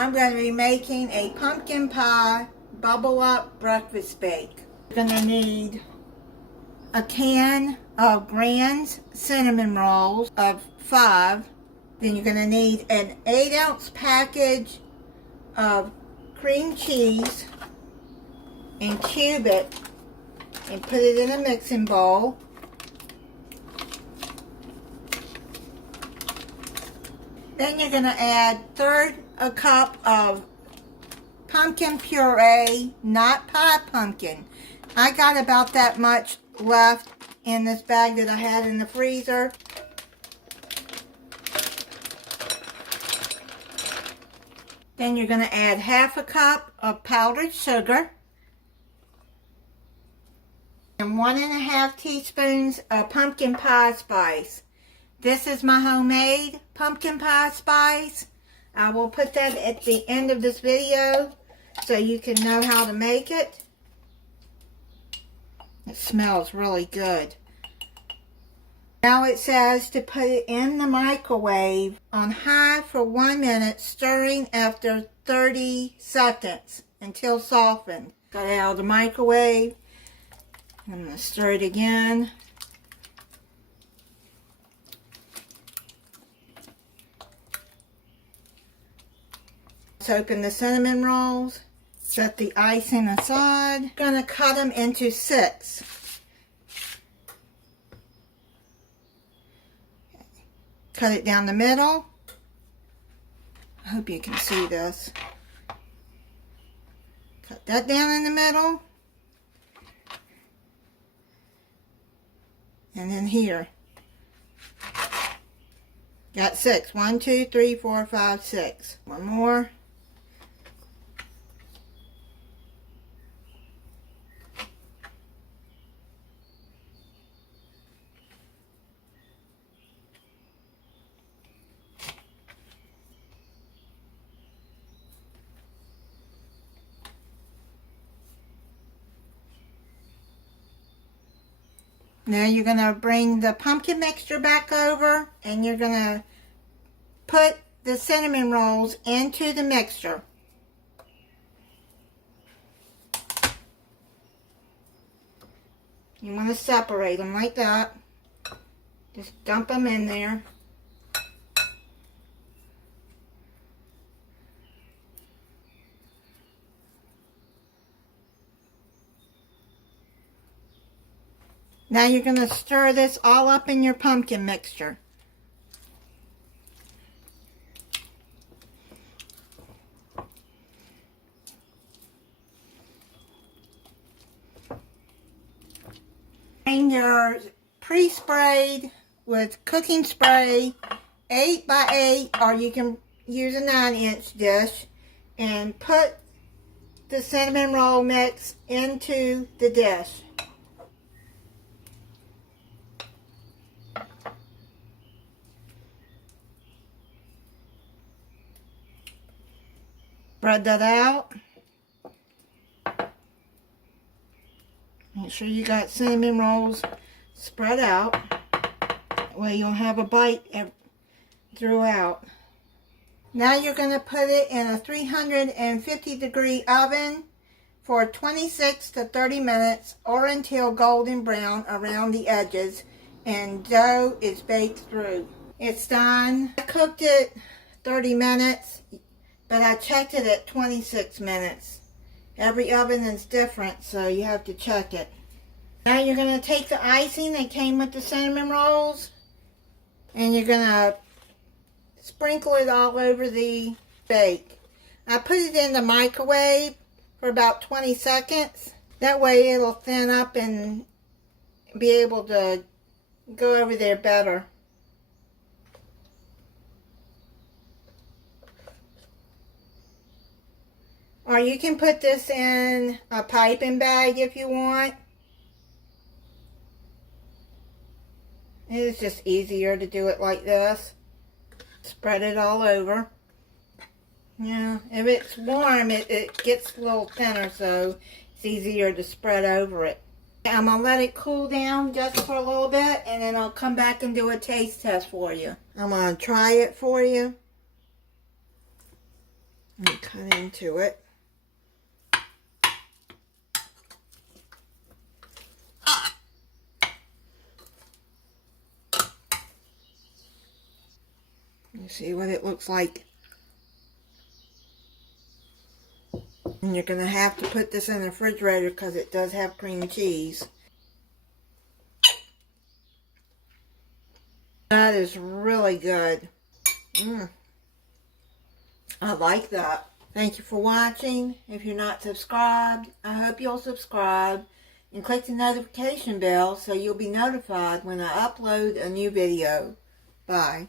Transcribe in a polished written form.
I'm going to be making a pumpkin pie bubble up breakfast bake. You're going to need a can of Grand's cinnamon rolls of 5. Then you're going to need an 8-ounce package of cream cheese and cube it and put it in a mixing bowl. Then you're going to add a cup of pumpkin puree, not pie pumpkin. I got about that much left in this bag that I had in the freezer. Then you're going to add half a cup of powdered sugar and 1½ teaspoons of pumpkin pie spice. This is my homemade pumpkin pie spice. I will put that at the end of this video so you can know how to make it. It smells really good. Now it says to put it in the microwave on high for 1 minute, stirring after 30 seconds until softened. Got it out of the microwave. I'm going to stir it again. Let's open the cinnamon rolls. Set the icing aside. Going to cut them into 6. Cut it down the middle. I hope you can see this. Cut that down in the middle. And then here. Got 6. 1, 2, 3, 4, 5, 6. One more. Now you're going to bring the pumpkin mixture back over and you're going to put the cinnamon rolls into the mixture. You want to separate them like that. Just dump them in there. Now you're going to stir this all up in your pumpkin mixture. And your pre-sprayed with cooking spray 8x8, or you can use a 9-inch dish, and put the cinnamon roll mix into the dish. Spread that out. Make sure you got cinnamon rolls spread out. That way you'll have a bite throughout. Now you're going to put it in a 350-degree oven for 26 to 30 minutes or until golden brown around the edges and dough is baked through. It's done. I cooked it 30 minutes. But I checked it at 26 minutes. Every oven is different, so you have to check it. Now you're going to take the icing that came with the cinnamon rolls, and you're going to sprinkle it all over the bake. I put it in the microwave for about 20 seconds. That way it'll thin up and be able to go over there better. Or you can put this in a piping bag if you want. It's just easier to do it like this. Spread it all over. Yeah, if it's warm, it gets a little thinner, so it's easier to spread over it. I'm going to let it cool down just for a little bit, and then I'll come back and do a taste test for you. I'm going to try it for you. And cut into it. You see what it looks like. And you're going to have to put this in the refrigerator because it does have cream cheese. That is really good. I like that. Thank you for watching. If you're not subscribed, I hope you'll subscribe and click the notification bell so you'll be notified when I upload a new video. Bye.